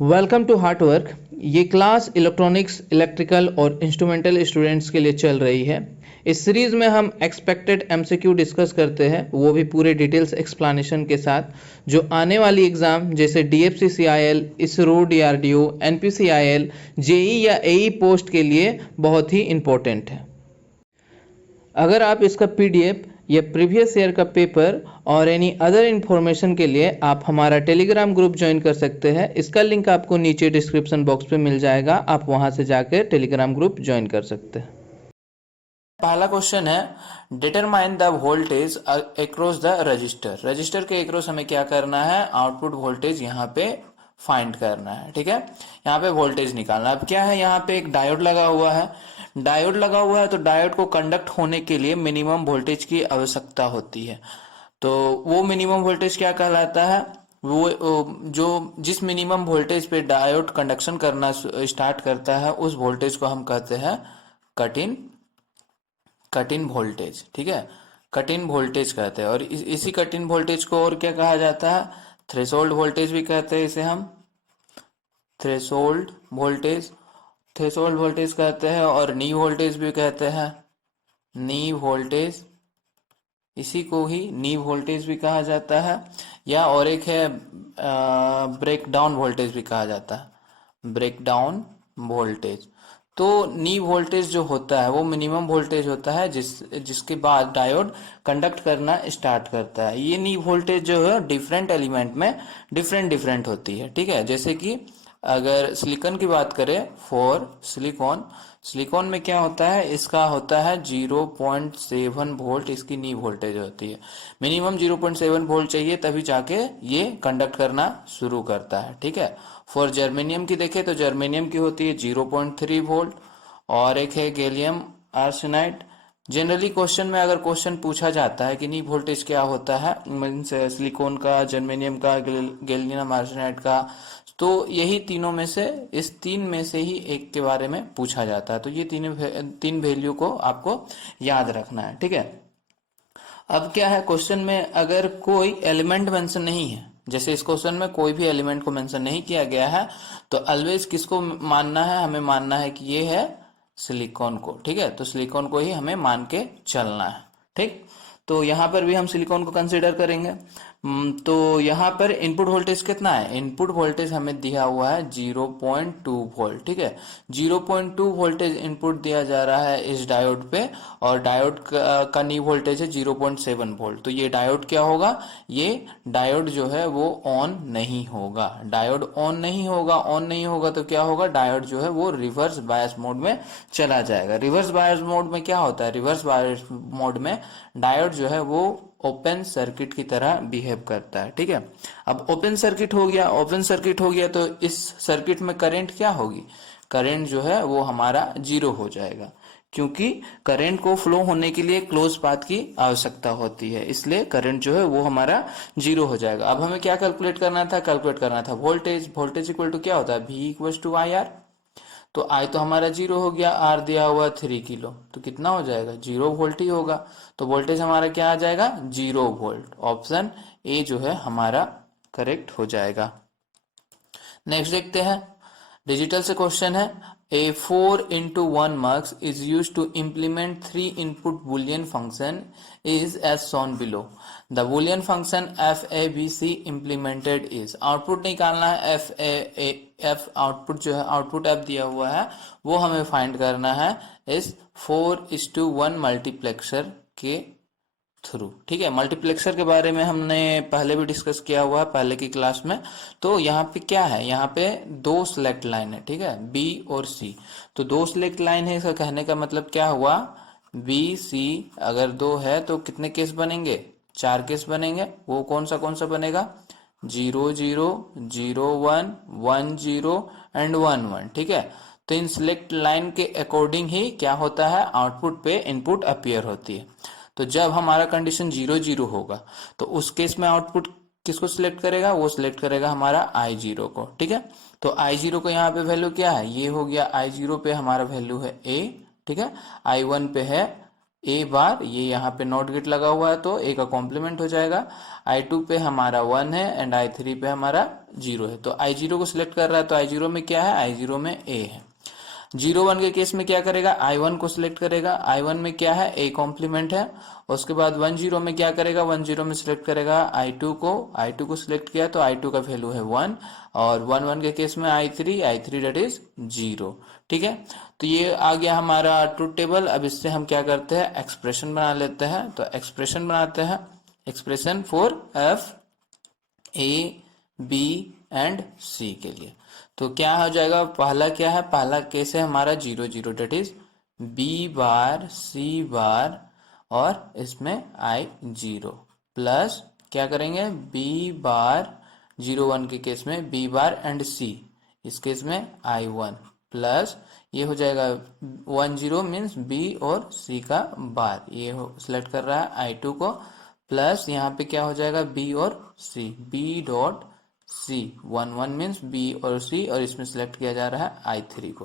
Welcome to hard work. ये class electronics, electrical और instrumental students के लिए चल रही है। इस सीरीज़ में हम एक्सपेक्टेड एमसीक्यू डिस्कस करते हैं, वो भी पूरे डिटेल्स एक्सप्लेनेशन के साथ, जो आने वाली एग्ज़ाम जैसे DFCCIL, ISRO, DRDO, NPCIL, JE या एई पोस्ट के लिए बहुत ही इम्पोर्टेंट है। अगर आप इसका पीडीएफ या प्रीवियस ईयर का पेपर और एनी अदर इन्फॉर्मेशन के लिए आप हमारा टेलीग्राम ग्रुप ज्वाइन कर सकते हैं। इसका लिंक आपको नीचे डिस्क्रिप्शन बॉक्स पे मिल जाएगा, आप वहां से जाकर टेलीग्राम ग्रुप ज्वाइन कर सकते हैं। पहला क्वेश्चन है, determine the voltage across the register. Register के अक्रॉस हमें क्या करना है, आउटपुट वोल्टेज यहाँ पे फाइंड करना है। ठीक है, यहाँ पे वोल्टेज निकालना। अब क्या है, यहाँ पे एक डायोड लगा हुआ है। डायोड लगा हुआ है तो डायोड को कंडक्ट होने के लिए मिनिमम वोल्टेज की आवश्यकता होती है। तो वो मिनिमम वोल्टेज क्या कहलाता है, वो जो जिस मिनिमम वोल्टेज पे डायोड कंडक्शन करना स्टार्ट करता है उस वोल्टेज को हम कहते हैं कट इन वोल्टेज। ठीक है, कट इन वोल्टेज कहते हैं। और इसी कट इन वोल्टेज को और क्या कहा जाता है, थ्रेशोल्ड वोल्टेज भी कहते हैं। इसे हम थ्रेशोल्ड वोल्टेज कहते हैं और नी वोल्टेज भी कहते हैं। नी वोल्टेज, इसी को ही नी वोल्टेज भी कहा जाता है, या और एक है ब्रेक डाउन वोल्टेज भी कहा जाता है, ब्रेक डाउन वोल्टेज। तो नी वोल्टेज जो होता है वो मिनिमम वोल्टेज होता है जिसके बाद डायोड कंडक्ट करना स्टार्ट करता है। ये नी वोल्टेज जो है डिफरेंट एलिमेंट में डिफरेंट होती है। ठीक है, जैसे कि अगर सिलिकॉन की बात करें, फॉर सिलिकॉन में क्या होता है, इसका होता है 0.7 वोल्ट इसकी नी वोल्टेज होती है। मिनिमम 0.7 वोल्ट चाहिए तभी जाके ये कंडक्ट करना शुरू करता है। ठीक है, फॉर जर्मेनियम की देखें तो जर्मेनियम की होती है 0.3 वोल्ट। और एक है गैलियम आर्सेनाइड। जनरली क्वेश्चन में अगर क्वेश्चन पूछा जाता है कि नी वोल्टेज क्या होता है, मीन्स सिलिकॉन का, जर्मेनियम का, गैलियम आर्सेनाइड का, तो यही तीनों में से, इस तीन में से ही एक के बारे में पूछा जाता है। तो ये तीन वैल्यू को आपको याद रखना है। ठीक है, अब क्या है, क्वेश्चन में अगर कोई एलिमेंट मेंशन नहीं है, जैसे इस क्वेश्चन में कोई भी एलिमेंट को मेंशन नहीं किया गया है, तो ऑलवेज किसको मानना है, हमें मानना है कि ये है सिलिकॉन को। ठीक है, तो सिलिकॉन को ही हमें मान के चलना है। ठीक, तो यहाँ पर भी हम सिलिकॉन को कंसिडर करेंगे। तो यहाँ पर इनपुट वोल्टेज कितना है, इनपुट वोल्टेज हमें दिया हुआ है 0.2 वोल्ट। ठीक है, 0.2 वोल्टेज इनपुट दिया जा रहा है इस डायोड पे, और डायोड का नी वोल्टेज है 0.7 वोल्ट। तो ये डायोड क्या होगा, ये डायोड जो है वो ऑन नहीं होगा। डायोड ऑन नहीं होगा तो क्या होगा, डायोड जो है वो रिवर्स बायस मोड में चला जाएगा। रिवर्स बायस मोड में क्या होता है, रिवर्स बायस मोड में डायोड जो है वो ओपन सर्किट की तरह बिहेव करता है। ठीक है, अब ओपन सर्किट हो गया तो इस सर्किट में करंट क्या होगी, करंट जो है वो हमारा जीरो हो जाएगा, क्योंकि करंट को फ्लो होने के लिए क्लोज पाथ की आवश्यकता होती है, इसलिए करंट जो है वो हमारा जीरो हो जाएगा। अब हमें क्या कैलकुलेट करना था वोल्टेज इक्वल टू क्या होता है, V equal to I R. तो आई तो हमारा जीरो हो गया, आर दिया हुआ 3 किलो, तो कितना हो जाएगा, 0 वोल्ट ही होगा। तो वोल्टेज हमारा क्या आ जाएगा, 0 वोल्ट। ऑप्शन ए जो है हमारा करेक्ट हो जाएगा। नेक्स्ट देखते हैं, डिजिटल से क्वेश्चन है, A 4x1 mux is used to implement 3 input boolean function is as shown below. The boolean function f(a)(b)(c) implemented is, output निकालना है, f आउटपुट जो है, आउटपुट f दिया हुआ है वो हमें फाइंड करना है इस 4:1 मल्टीप्लेक्सर के थ्रू। ठीक है, मल्टीप्लेक्सर के बारे में हमने पहले भी डिस्कस किया हुआ है पहले की क्लास में। तो यहाँ पे क्या है, यहाँ पे दो सिलेक्ट लाइन है। ठीक है, बी और सी, तो दो सिलेक्ट लाइन है। इसका कहने का मतलब क्या हुआ, बी सी अगर दो है तो कितने केस बनेंगे, 4 केस बनेंगे। वो कौन सा बनेगा, 0 0 0 1 1 0 एंड 1 1। ठीक है, तो इन सिलेक्ट लाइन के अकॉर्डिंग ही क्या होता है, आउटपुट पे इनपुट अपीयर होती है। तो जब हमारा कंडीशन 0 0 होगा तो उस केस में आउटपुट किसको सिलेक्ट करेगा, वो सिलेक्ट करेगा हमारा I0 को। ठीक है, तो I0 को यहाँ पे वैल्यू क्या है, ये हो गया I0 पे हमारा वैल्यू है A। ठीक है, I1 पे है ए बार, ये यहाँ पे नॉट गेट लगा हुआ है तो ए का कॉम्प्लीमेंट हो जाएगा। I2 पे हमारा 1 है एंड I3 पे हमारा 0 है, तो I0 को सिलेक्ट कर रहा है तो I0 में क्या है, I0 में ए है। 0 1 के केस में क्या करेगा, I1 को सिलेक्ट करेगा, I1 में क्या है, ए कॉम्प्लीमेंट है। उसके बाद 1 0 में क्या करेगा, 1 0 में सिलेक्ट करेगा I2 को सिलेक्ट किया तो I2 का वैल्यू है 1, और 1 1 के केस में I3 दैट इज 0। ठीक है, तो ये आ गया हमारा ट्रुथ टेबल। अब इससे हम क्या करते हैं, एक्सप्रेशन बना लेते हैं। तो एक्सप्रेशन बनाते हैं, expression for f A b and c के लिए। तो क्या हो जाएगा, पहला क्या है, पहला केस है हमारा 0 0 date is B bar c बार और इसमें I0 प्लस क्या करेंगे, बी बार 0 1 के केस में बी बार एंड सी, इस केस में I1 प्लस ये हो जाएगा 1 0 मीन्स बी और सी का बार, ये सिलेक्ट कर रहा है I2 को, प्लस यहाँ पे क्या हो जाएगा बी और c, b dot c 1 1 means b और सी, और इसमें सिलेक्ट किया जा रहा है I3 को।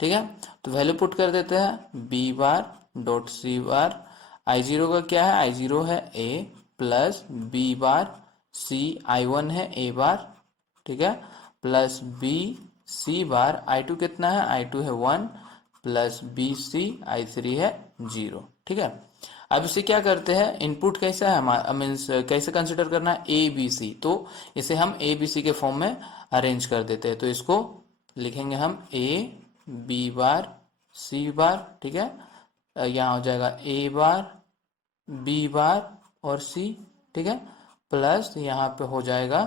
ठीक है, तो वैल्यू पुट कर देते हैं, बी बार डॉट सी बार, I0 का क्या है, I0 है a plus B bar C, I1 है ए बार, ठीक है, प्लस बी सी बार, I2 कितना है, I2 है 1 प्लस बी सी, I3 है 0। ठीक है, अब इसे क्या करते हैं, इनपुट कैसा है हमारा, मीन्स कैसे कंसिडर करना है, ए बी सी, तो इसे हम ए बी सी के फॉर्म में अरेंज कर देते हैं। तो इसको लिखेंगे हम ए बी बार सी बार, ठीक है, यहाँ हो जाएगा ए बार बी बार और सी, ठीक है, प्लस यहाँ पे हो जाएगा,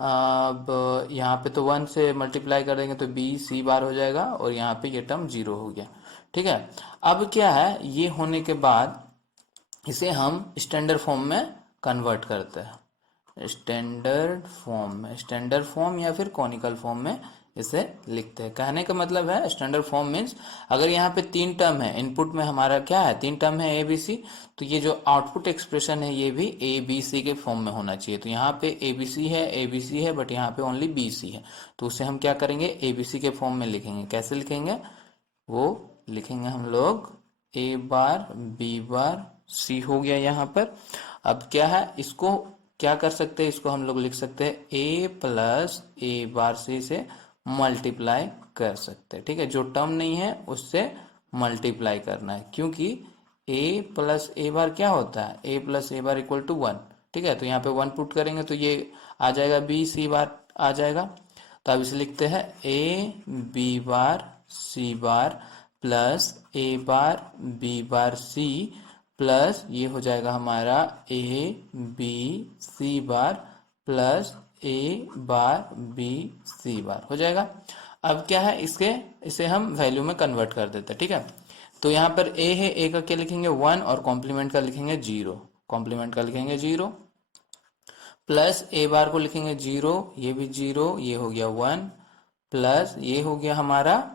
अब यहाँ पे तो 1 से मल्टीप्लाई कर देंगे तो बी सी बार हो जाएगा, और यहाँ पे ये टर्म 0 हो गया। ठीक है, अब क्या है, ये होने के बाद इसे हम स्टैंडर्ड फॉर्म में कन्वर्ट करते हैं, स्टैंडर्ड फॉर्म या फिर कॉनिकल फॉर्म में इसे लिखते हैं। कहने का मतलब है स्टैंडर्ड फॉर्म मीन्स अगर यहाँ पे 3 टर्म है, इनपुट में हमारा क्या है, 3 टर्म है ए बी सी, तो ये जो आउटपुट एक्सप्रेशन है ये भी ए बी सी के फॉर्म में होना चाहिए। तो यहाँ पे ए बी सी है बट यहाँ पे ओनली बी सी है, तो उसे हम क्या करेंगे, ए बी सी के फॉर्म में लिखेंगे। कैसे लिखेंगे, वो लिखेंगे हम लोग ए बार बी बार सी हो गया यहाँ पर। अब क्या है, इसको क्या कर सकते हैं, इसको हम लोग लिख सकते हैं ए प्लस ए बार सी से मल्टीप्लाई कर सकते हैं। ठीक है, जो टर्म नहीं है उससे मल्टीप्लाई करना है, क्योंकि ए प्लस ए बार क्या होता है, a plus a bar equal to 1। ठीक है, तो यहाँ पे 1 पुट करेंगे तो ये आ जाएगा बी सी बार आ जाएगा। तो अब इसे लिखते हैं a b bar c bar plus a bar b bar c, plus ये हो जाएगा हमारा a B c bar plus a bar b c bar हो जाएगा। अब क्या है, इसे हम वैल्यू में कन्वर्ट कर देते हैं। ठीक है, तो यहाँ पर ए है, ए का क्या लिखेंगे 1 और कॉम्प्लीमेंट का लिखेंगे 0, कॉम्प्लीमेंट का लिखेंगे 0, प्लस ए बार को लिखेंगे 0, ये भी 0, ये हो गया 1, प्लस ये हो गया हमारा,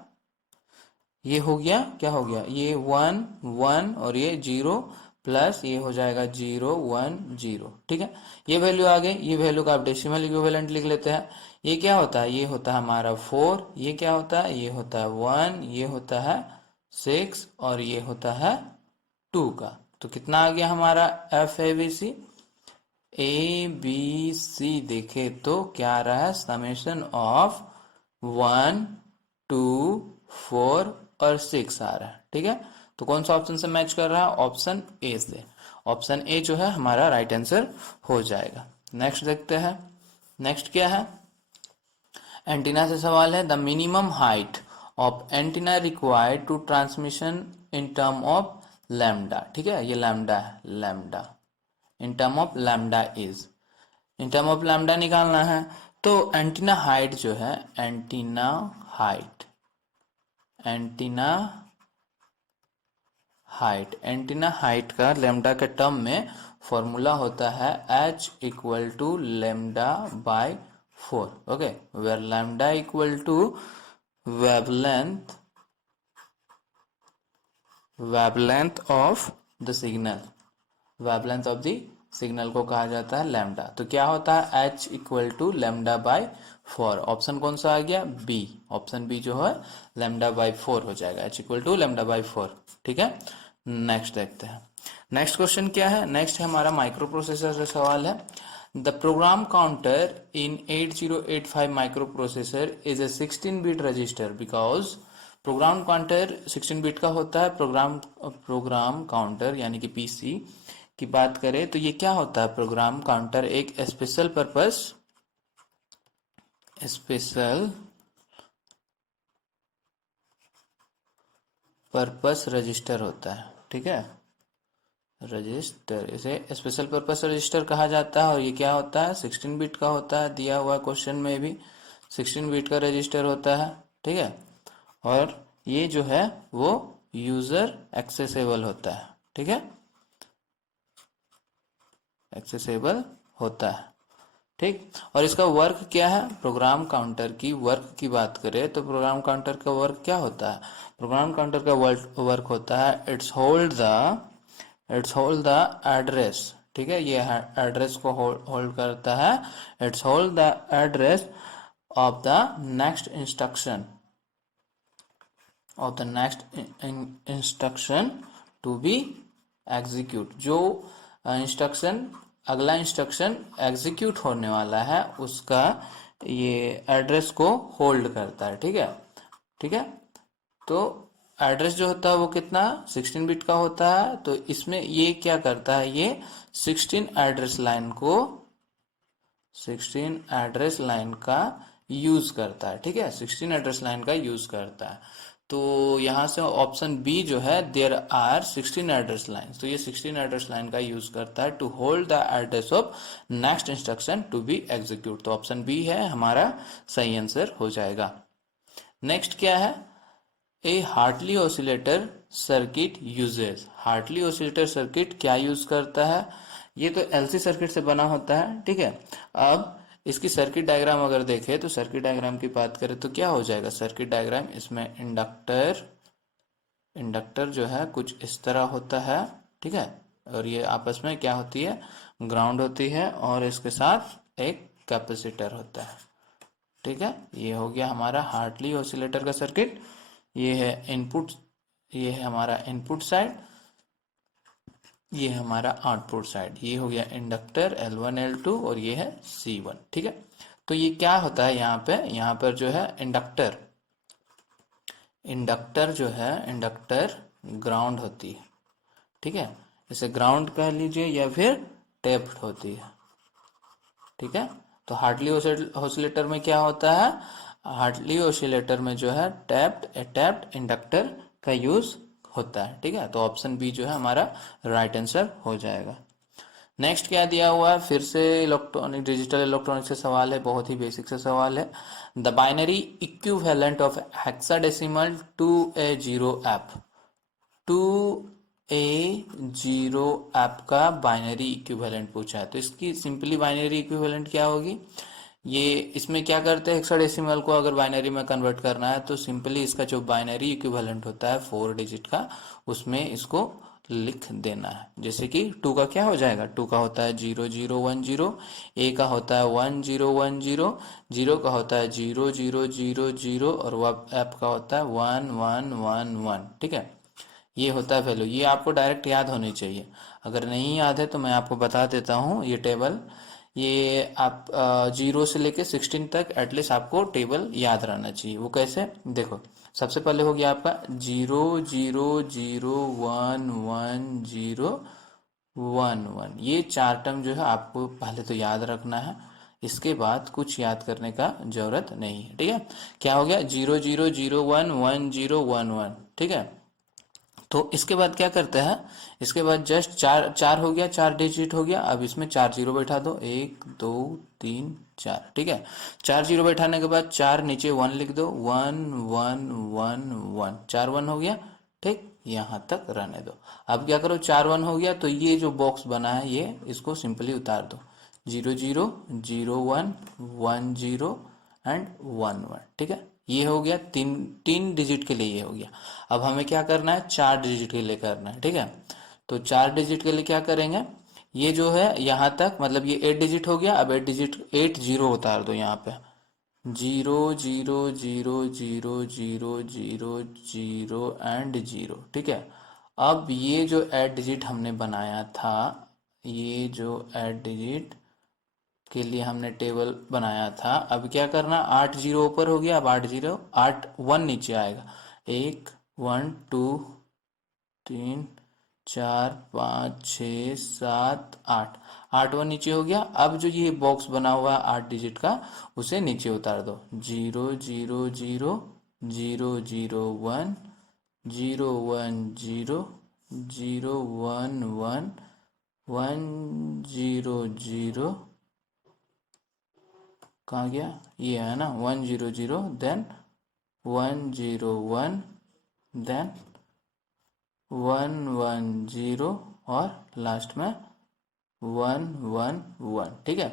ये हो गया, क्या हो गया, ये 1 1 और ये 0, प्लस ये हो जाएगा 0 1 0। ठीक है, ये वैल्यू आ गई, ये वैल्यू का आप डेसिमल इक्विवेलेंट लिख लेते हैं। ये क्या होता है, ये होता है हमारा 4, ये क्या होता है, ये होता है 1, ये होता है 6 और ये होता है 2 का। तो कितना आ गया हमारा F A B C, A B C देखे तो क्या आ रहा है, समेशन ऑफ 1 2 4 और 6 आ रहा है। ठीक है, तो कौन सा ऑप्शन से मैच कर रहा है, ऑप्शन ए से, ऑप्शन ए जो है हमारा राइट आंसर हो जाएगा। नेक्स्ट देखते हैं, नेक्स्ट क्या है, एंटीना से सवाल है, the minimum height of antenna required to transmission in term of lambda. ठीक है, ये लैम्डा है, lambda in term of lambda is, in term of lambda निकालना है। तो एंटीना हाइट जो है, एंटीना हाइट, एंटीना हाइट का लैम्डा के टर्म में फॉर्मूला होता है h equal to lambda by 4। Okay, where lambda equal to wavelength of the signal, wavelength of the signal को कहा जाता है लैम्डा। तो क्या होता है, h equal to lambda by 4। Option कौन सा आ गया, बी, ऑप्शन बी जो है लैम्डा बाय 4 हो जाएगा, h equal to lambda by 4। ठीक है, नेक्स्ट देखते हैं। नेक्स्ट क्वेश्चन क्या है, नेक्स्ट है हमारा माइक्रो प्रोसेसर से सवाल है। The program counter in 8085 micro processor is a 16 bit register because program counter 16 bit का होता है। प्रोग्राम काउंटर यानी कि पीसी की बात करें तो ये क्या होता है, प्रोग्राम काउंटर एक स्पेशल पर्पस रजिस्टर होता है, ठीक है। रजिस्टर, इसे स्पेशल पर्पस रजिस्टर कहा जाता है और ये क्या होता है, 16 बिट का होता है। दिया हुआ क्वेश्चन में भी 16 बिट का रजिस्टर होता है, ठीक है। और ये जो है वो यूजर एक्सेसिबल होता है, ठीक है, एक्सेसिबल होता है, ठीक। और इसका वर्क क्या है, प्रोग्राम काउंटर की वर्क की बात करें तो प्रोग्राम काउंटर का वर्क क्या होता है, प्रोग्राम काउंटर का वर्क होता है इट्स होल्ड द एड्रेस, ठीक है, ये एड्रेस को होल्ड करता है। It's hold the address of the next instruction to be execute. जो इंस्ट्रक्शन अगला इंस्ट्रक्शन एग्जीक्यूट होने वाला है उसका ये एड्रेस को होल्ड करता है, ठीक है, ठीक है। तो एड्रेस जो होता है वो कितना 16 बिट का होता है। तो इसमें ये क्या करता है, ये 16 एड्रेस लाइन का यूज करता है, ठीक है, 16 एड्रेस लाइन का यूज करता है। तो यहां से ऑप्शन बी जो है देयर आर 16 एड्रेस लाइन, तो ये 16 एड्रेस लाइन का यूज करता है to hold the address of next instruction to be execute. तो ऑप्शन बी है हमारा सही आंसर हो जाएगा। नेक्स्ट क्या है, a Hartley oscillator circuit uses. Hartley oscillator circuit क्या यूज करता है, ये तो एलसी सर्किट से बना होता है, ठीक है। अब इसकी सर्किट डायग्राम अगर देखें तो सर्किट डायग्राम की बात करें तो क्या हो जाएगा, सर्किट डायग्राम इसमें इंडक्टर जो है कुछ इस तरह होता है, ठीक है, और ये आपस में क्या होती है, ग्राउंड होती है, और इसके साथ एक कैपेसिटर होता है, ठीक है। ये हो गया हमारा हार्टली ऑसिलेटर का सर्किट। ये है इनपुट, ये है हमारा इनपुट साइड, ये है हमारा आउटपुट साइड। ये हो गया इंडक्टर L1 L2 और ये है C1, ठीक है। तो ये क्या होता है यहाँ पर जो है इंडक्टर जो है इंडक्टर ग्राउंड होती है, ठीक है, इसे ग्राउंड कह लीजिए या फिर टैप्ड होती है, ठीक है। तो हार्टली ऑसिलेटर में क्या होता है, हार्टली ऑसिलेटर में जो है टैप्ड इंडक्टर का यूज होता है, ठीक है। तो ऑप्शन बी जो है हमारा राइट आंसर हो जाएगा। नेक्स्ट क्या दिया हुआ है, फिर से इलेक्ट्रॉनिक डिजिटल इलेक्ट्रॉनिक से सवाल है, बहुत ही बेसिक से सवाल है। The binary equivalent of hexadecimal to A zero F का बाइनरी इक्विवेलेंट पूछा है। तो इसकी सिंपली बाइनरी इक्विवेलेंट क्या होगी, ये इसमें क्या करते हैं, हेक्साडेसिमल को अगर बाइनरी में कन्वर्ट करना है तो सिंपली इसका जो बाइनरी इक्विवेलेंट होता है 4 डिजिट का, उसमें इसको लिख देना है। जैसे कि 2 का क्या हो जाएगा, 2 का होता है 0010, ए का होता है 1010, 0 का होता है 0000 और ऐप का होता है 1111, ठीक है। ये होता है वैल्यू, ये आपको डायरेक्ट याद होनी चाहिए। अगर नहीं याद है तो मैं आपको बता देता हूँ ये टेबल। ये आप 0 से लेके 16 तक एटलीस्ट आपको टेबल याद रहना चाहिए। वो कैसे, देखो, सबसे पहले हो गया आपका 00011011, ये 4 टर्म जो है आपको पहले तो याद रखना है, इसके बाद कुछ याद करने का जरूरत नहीं है, ठीक है। क्या हो गया 00011011, ठीक है। तो इसके बाद क्या करते हैं, इसके बाद जस्ट चार चार हो गया, 4 डिजिट हो गया। अब इसमें 4 जीरो बैठा दो, 1 2 3 4, ठीक है। 4 जीरो बैठाने के बाद 4 नीचे 1 लिख दो, 1 1 1 1, 4 1 हो गया, ठीक, यहाँ तक रहने दो। अब क्या करो, 4 1 हो गया तो ये जो बॉक्स बना है ये इसको सिंपली उतार दो, 000110 एंड 11, ठीक है। ये हो गया तीन डिजिट के लिए, ये हो गया। अब हमें क्या करना है, 4 डिजिट के लिए करना है, ठीक है। तो 4 डिजिट के लिए क्या करेंगे, ये जो है यहाँ तक, मतलब ये 8 डिजिट हो गया। अब 8 डिजिट 8 जीरो उतार दो यहाँ पे, 0 0 0 0 0 0 0 एंड 0, ठीक है। अब ये जो ऐड डिजिट हमने बनाया था, ये जो ऐड डिजिट के लिए हमने टेबल बनाया था, अब क्या करना, 8 जीरो ऊपर हो गया, अब 8 1 नीचे आएगा। 1 1 2 3 4 5 6 7 8, 8 1 नीचे हो गया। अब जो ये बॉक्स बना हुआ है 8 डिजिट का, उसे नीचे उतार दो। 0 0 0 0 0 1 0 1 0 0 1 1 1 0 0, कहाँ गया, ये है ना, 1 0 0, देन 1 0 1, देन 1 1 0, और लास्ट में 1 1 1। ठीक है,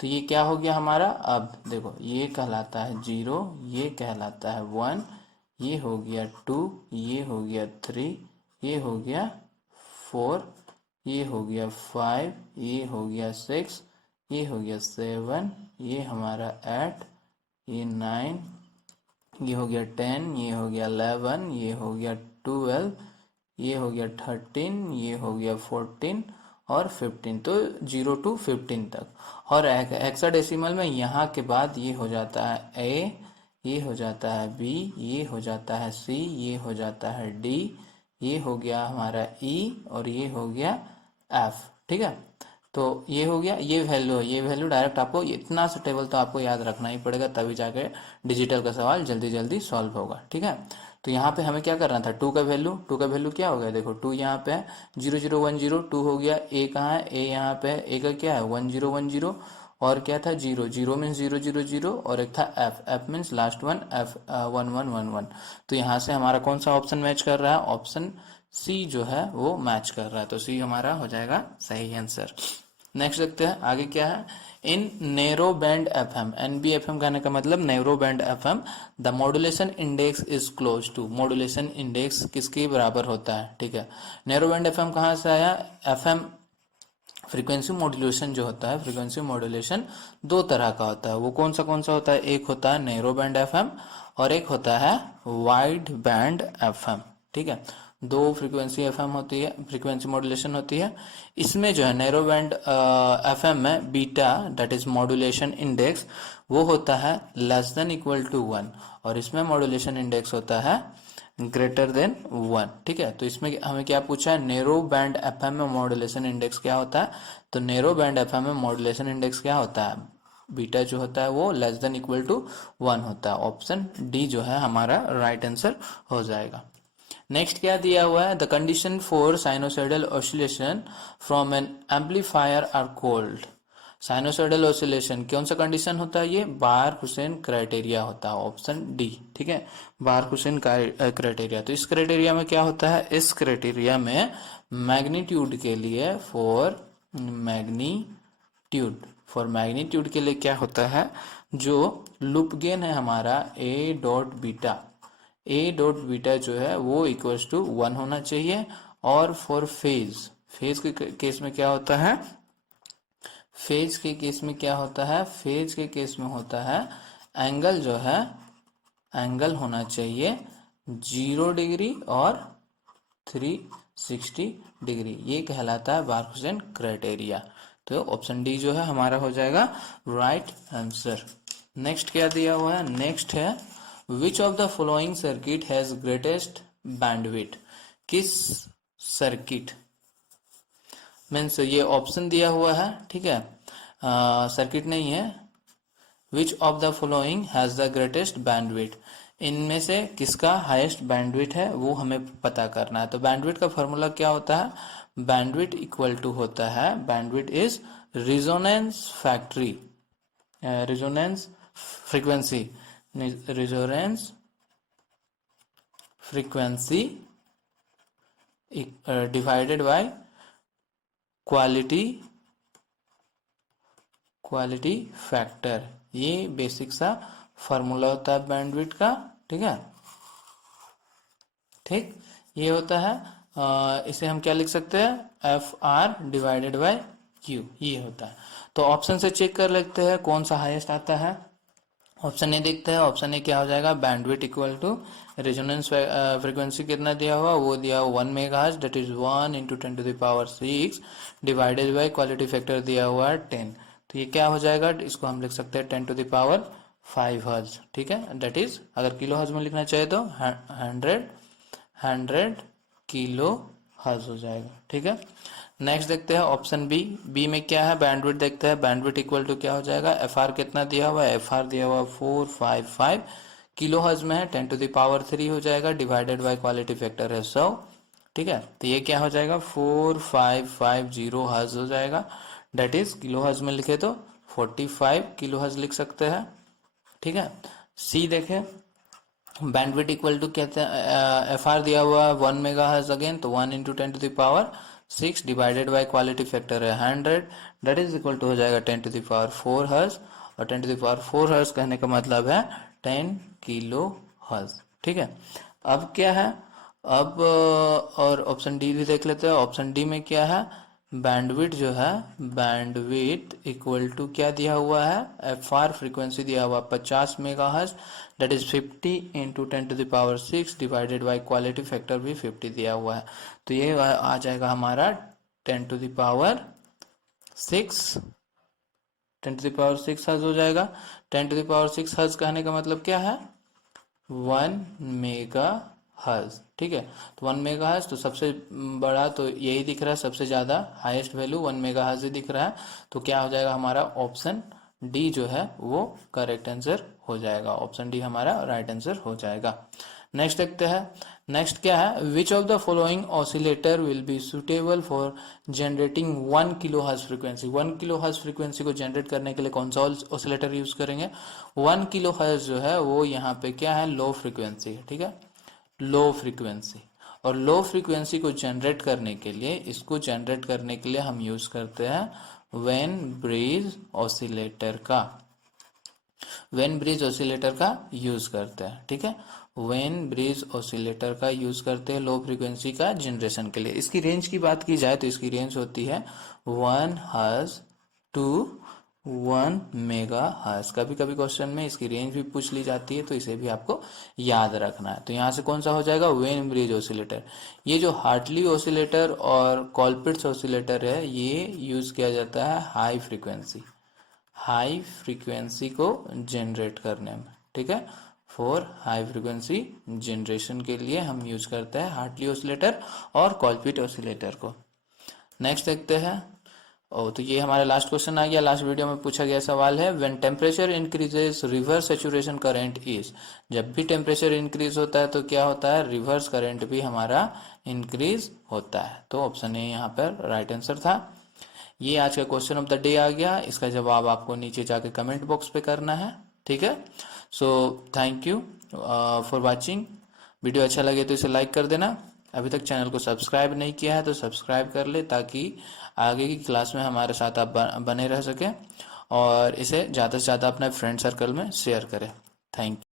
तो ये क्या हो गया हमारा, अब देखो ये कहलाता है 0, ये कहलाता है 1, ये हो गया 2, ये हो गया 3, ये हो गया 4, ये हो गया 5, ये हो गया 6, ये हो गया 7, ये हमारा 8, ये 9, ये हो गया 10, ये हो गया 11, ये हो गया 12, ये हो गया 13, ये हो गया 14 और 15। तो 0 to 15 तक। और हेक्साडेसिमल में यहाँ के बाद ये हो जाता है ए, ये हो जाता है बी, ये हो जाता है सी, ये हो जाता है डी, ये हो गया हमारा ई, और ये हो गया एफ। ठीक है, तो ये हो गया, ये वैल्यू है, ये वैल्यू डायरेक्ट आपको इतना सा टेबल तो आपको याद रखना ही पड़ेगा, तभी जाके डिजिटल का सवाल जल्दी जल्दी सॉल्व होगा। ठीक है, तो यहाँ पे हमें क्या करना था, टू का वैल्यू क्या हो गया, देखो 2 यहाँ पे है, 0 0 1 0, 2 हो गया, ए कहाँ है, ए यहाँ पे है, ए का क्या है 1 0 1 0, और क्या था 0 0 मीन्स 0 0 0, और एक था F, F means last one, F 1 1 1 1। तो यहाँ से हमारा कौन सा ऑप्शन मैच कर रहा है, ऑप्शन सी जो है वो मैच कर रहा है, तो सी हमारा हो जाएगा सही आंसर। नेक्स्ट देखते हैं आगे क्या है। In narrow band FM, NBFM कहने का मतलब narrow band FM, the modulation index is close to, modulation index किसके बराबर होता है। ठीक है, नैरो बैंड एफएम कहाँ से आया, एफएम फ्रीक्वेंसी मॉड्यूलेशन जो होता है, फ्रीक्वेंसी मॉड्यूलेशन दो तरह का होता है, वो कौन सा होता है, एक होता है नैरो बैंड एफएम और एक होता है वाइड बैंड एफएम। ठीक है, दो फ्रीक्वेंसी एफएम होती है, फ्रीक्वेंसी मॉड्यूलेशन होती है। इसमें जो है नैरो बैंड एफएम में beta that is modulation index वो होता है लेस देन इक्वल टू 1, और इसमें मॉड्यूलेशन इंडेक्स होता है ग्रेटर देन 1। ठीक है, तो इसमें हमें क्या पूछा है, नैरो बैंड एफएम में मॉड्यूलेशन इंडेक्स क्या होता है, तो नैरो बैंड एफएम में मॉड्यूलेशन इंडेक्स क्या होता है, बीटा जो होता है वो लेस देन इक्वल टू 1 होता है। ऑप्शन डी जो है हमारा राइट आंसर हो जाएगा। नेक्स्ट क्या दिया हुआ है, the condition for sinusoidal oscillation from an amplifier are called, sinusoidal oscillation कौन सा कंडीशन होता है, ये बार हुसैन क्राइटेरिया होता है, ऑप्शन डी। ठीक है, बार हुसैन क्राइटेरिया, तो इस क्राइटेरिया में क्या होता है, इस क्राइटेरिया में मैग्नीट्यूड के लिए फॉर मैग्नीट्यूड के लिए क्या होता है, जो लूप गेन है हमारा ए डॉट बीटा जो है वो इक्वल्स टू 1 होना चाहिए। और फॉर फेज के केस में क्या होता है, फेज के केस में क्या होता है, फेज के केस में होता है एंगल जो है, एंगल होना चाहिए 0 डिग्री और 360 डिग्री, ये कहलाता है बार हुसैन क्राइटेरिया। तो ऑप्शन डी जो है हमारा हो जाएगा राइट आंसर। नेक्स्ट क्या दिया हुआ है, नेक्स्ट है which of the following circuit has greatest bandwidth, किस सर्किट मीन्स ये ऑप्शन दिया हुआ है। ठीक है, सर्किट नहीं है, which of the following has the greatest bandwidth, इनमें से किसका हाईएस्ट बैंडविड्थ है वो हमें पता करना है। तो बैंडविड्थ का फॉर्मूला क्या होता है, बैंडविड्थ इक्वल टू होता है, bandwidth is resonance factory, resonance frequency, resonance frequency divided by quality factor, ये बेसिक सा फॉर्मूला होता है बैंडविड्थ का। ठीक है, ठीक, ये होता है, इसे हम क्या लिख सकते हैं, F R divided by Q, ये होता है। तो ऑप्शन से चेक कर लेते हैं कौन सा हाईएस्ट आता है, ऑप्शन ए देखते हैं। ऑप्शन ए क्या हो जाएगा, bandwidth equal to resonance frequency कितना दिया हुआ, वो दिया हुआ 1 megahertz, that is 1 into 10⁶ divided by quality factor दिया हुआ है 10। तो ये क्या हो जाएगा, इसको हम लिख सकते हैं 10⁵ हर्ट्ज। ठीक है, दैट इज अगर किलो हर्ट्ज में लिखना चाहे तो 100 किलो हर्ट्ज हो जाएगा। ठीक है, नेक्स्ट देखते हैं ऑप्शन बी। बी में क्या है, बैंडविड्थ देखते हैं। बैंडविड्थ इक्वल टू क्या हो जाएगा, एफ आर कितना दिया हुआ है, एफ आर दिया हुआ 455 किलो हर्ट्ज में है, 10⁻³ हो जाएगा, डिवाइडेड बाय क्वालिटी फैक्टर है 100। ठीक है, तो ये क्या हो जाएगा 4550 हर्ट्ज हो जाएगा, डेट इज किलो हर्ट्ज में लिखे तो 45 किलो हर्ट्ज लिख सकते हैं। ठीक है, सी देखें, बैंडविड्थ इक्वल टू कहते हैं एफ आर दिया हुआ 1 मेगाहर्ट्ज अगेन, तो 1 into 10⁶ divided by quality factor है 100, दैट इज इक्वल टू हो जाएगा 10⁴ हर्ट्ज। और 10⁴ हर्ट्ज कहने का मतलब है 10 किलो हर्ट्ज। ठीक है, अब क्या है, अब और ऑप्शन डी भी देख लेते हैं। ऑप्शन डी में क्या है, बैंडविड्थ जो है, बैंडविड्थ इक्वल टू क्या दिया हुआ है, एफ आर फ्रीक्वेंसी दिया हुआ 50 megahertz, that is 50 into 10⁶ divided by quality factor भी 50 दिया हुआ है। तो ये आ जाएगा हमारा 10⁶ हर्ट्ज हो जाएगा। 10⁶ हर्ट्ज कहने का मतलब क्या है, 1 मेगा हर्ट्ज। ठीक है, तो 1 मेगा हर्ट्ज, तो सबसे बड़ा तो यही दिख रहा है, सबसे ज़्यादा हाईएस्ट वैल्यू 1 मेगा हर्ट्ज ही दिख रहा है। तो क्या हो जाएगा हमारा ऑप्शन डी जो है वो करेक्ट आंसर हो जाएगा। ऑप्शन डी हमारा राइट आंसर हो जाएगा। नेक्स्ट देखते हैं, नेक्स्ट क्या है, which of the following oscillator will be suitable for generating 1 kilo hertz frequency. 1 kilo hertz frequency को जनरेट करने के लिए कौन सा ऑसिलेटर यूज करेंगे। 1 किलो हर्ट्ज जो है वो यहाँ पे क्या है, लो फ्रीक्वेंसी है। ठीक है, लो फ्रीक्वेंसी, और लो फ्रीक्वेंसी को जनरेट करने के लिए, इसको जनरेट करने के लिए हम यूज करते हैं वेन ब्रिज ऑसिलेटर का, वेन ब्रिज ऑसिलेटर का यूज करते हैं। ठीक है, वेन ब्रिज ऑसिलेटर का यूज करते हैं लो फ्रीक्वेंसी का जनरेशन के लिए। इसकी रेंज की बात की जाए तो इसकी रेंज होती है 1 हर्ट्ज टू 1 मेगा हर्ट्ज। कभी कभी क्वेश्चन में इसकी रेंज भी पूछ ली जाती है, तो इसे भी आपको याद रखना है। तो यहाँ से कौन सा हो जाएगा, वेन ब्रिज ऑसिलेटर। ये जो हार्टली ऑसिलेटर और कॉलपिट्स ऑसिलेटर है, ये यूज किया जाता है हाई फ्रीक्वेंसी को जनरेट करने में। ठीक है, फॉर हाई फ्रीक्वेंसी जनरेशन के लिए हम यूज करते हैं हार्टली ऑसिलेटर और कॉलपिट ऑसिलेटर को। नेक्स्ट देखते हैं, तो ये हमारा लास्ट क्वेश्चन आ गया। लास्ट वीडियो में पूछा गया सवाल है, when temperature increases reverse saturation current is. जब भी टेम्परेचर इंक्रीज होता है तो क्या होता है, रिवर्स करंट भी हमारा इंक्रीज होता है। तो ऑप्शन ए यहाँ पर राइट आंसर था। ये आज का क्वेश्चन ऑफ द डे आ गया। इसका जवाब आपको नीचे जाके कमेंट बॉक्स पे करना है। ठीक है, so thank you for watching. Video अच्छा लगे तो इसे लाइक कर देना। अभी तक चैनल को सब्सक्राइब नहीं किया है तो सब्सक्राइब कर ले, ताकि आगे की क्लास में हमारे साथ आप बने रह सकें, और इसे ज़्यादा से ज़्यादा अपने फ्रेंड सर्कल में शेयर करें। Thank you.